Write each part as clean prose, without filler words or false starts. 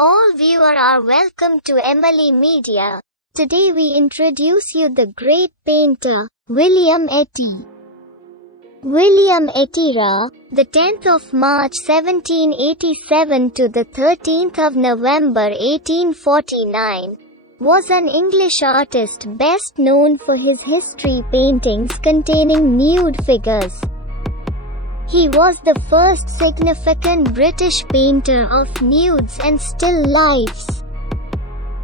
All viewers are welcome to Emily Media. Today we introduce you the great painter, William Etty. William Etty, the 10th of March 1787 to the 13th of November 1849, was an English artist best known for his history paintings containing nude figures. He was the first significant British painter of nudes and still lifes.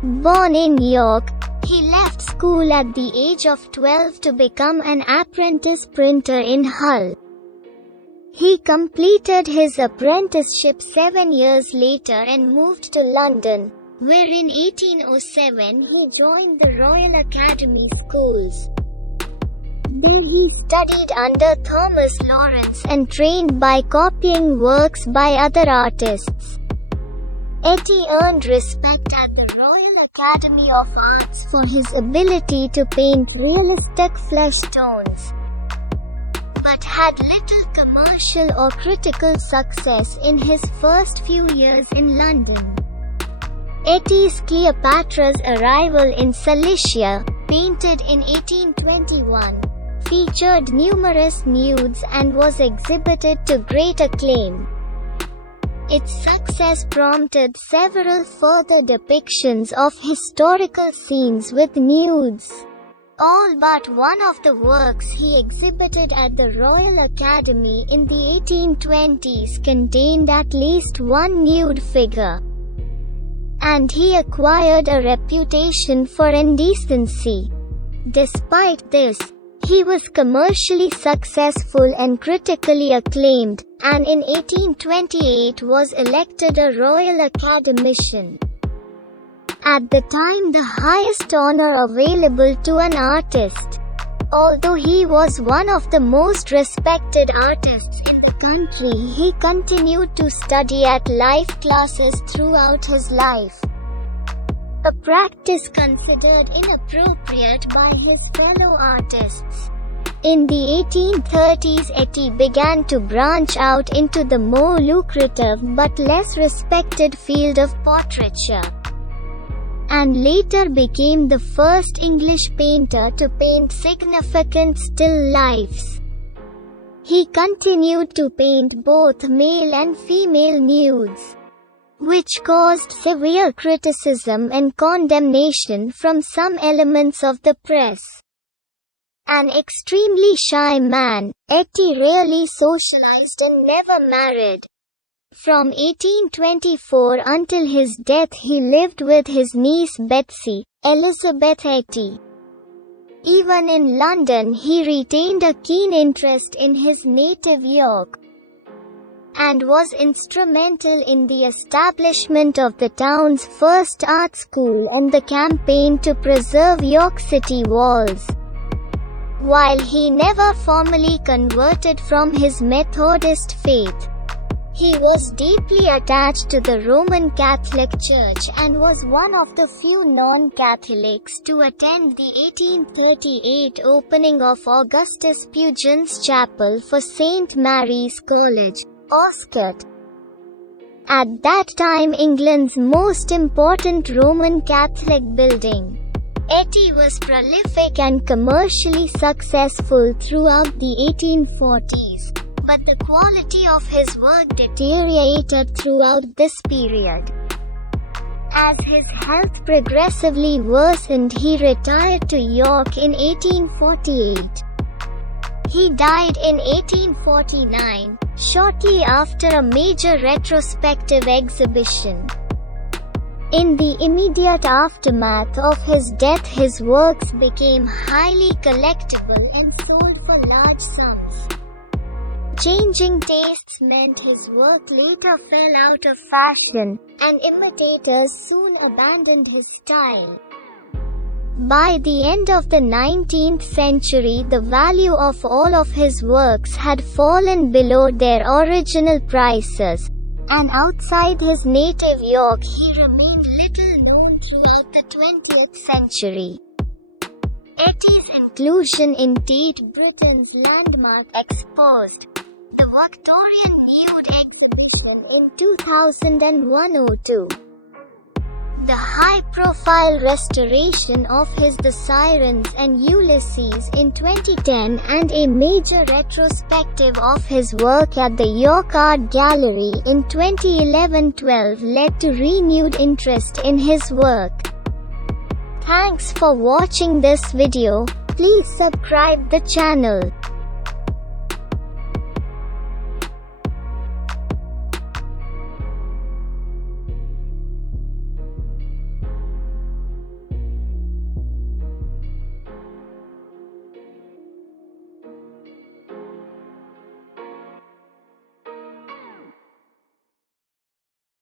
Born in York, he left school at the age of 12 to become an apprentice printer in Hull. He completed his apprenticeship 7 years later and moved to London, where in 1807 he joined the Royal Academy schools. There he studied under Thomas Lawrence and trained by copying works by other artists. Etty earned respect at the Royal Academy of Arts for his ability to paint realistic flesh tones, but had little commercial or critical success in his first few years in London. Etty's Cleopatra's Arrival in Cilicia, painted in 1821, featured numerous nudes and was exhibited to great acclaim. Its success prompted several further depictions of historical scenes with nudes. All but one of the works he exhibited at the Royal Academy in the 1820s contained at least one nude figure, and he acquired a reputation for indecency. Despite this, he was commercially successful and critically acclaimed, and in 1828 was elected a Royal Academician. At the time the highest honor available to an artist. Although he was one of the most respected artists in the country, he continued to study at life classes throughout his life, a practice considered inappropriate by his fellow artists. In the 1830s, Etty began to branch out into the more lucrative but less respected field of portraiture, and later became the first English painter to paint significant still lifes. He continued to paint both male and female nudes, which caused severe criticism and condemnation from some elements of the press. An extremely shy man, Etty rarely socialized and never married. From 1824 until his death he lived with his niece Betsy, Elizabeth Etty. Even in London he retained a keen interest in his native York, and was instrumental in the establishment of the town's first art school and the campaign to preserve York City walls. While he never formally converted from his Methodist faith, he was deeply attached to the Roman Catholic Church and was one of the few non-Catholics to attend the 1838 opening of Augustus Pugin's Chapel for St. Mary's College, Oscott. At that time England's most important Roman Catholic building. Etty was prolific and commercially successful throughout the 1840s, but the quality of his work deteriorated throughout this period. As his health progressively worsened, he retired to York in 1848. He died in 1849, shortly after a major retrospective exhibition. In the immediate aftermath of his death, his works became highly collectible and sold for large sums. Changing tastes meant his work later fell out of fashion, and imitators soon abandoned his style. By the end of the 19th century, the value of all of his works had fallen below their original prices, and outside his native York he remained little known throughout the 20th century. Etty's inclusion in Tate Britain's landmark Exposed, the Victorian Nude exhibition in 2001-02, The high-profile restoration of his The Sirens and Ulysses in 2010 and a major retrospective of his work at the York Art Gallery in 2011-12 led to renewed interest in his work. Thanks for watching this video. Please subscribe the channel.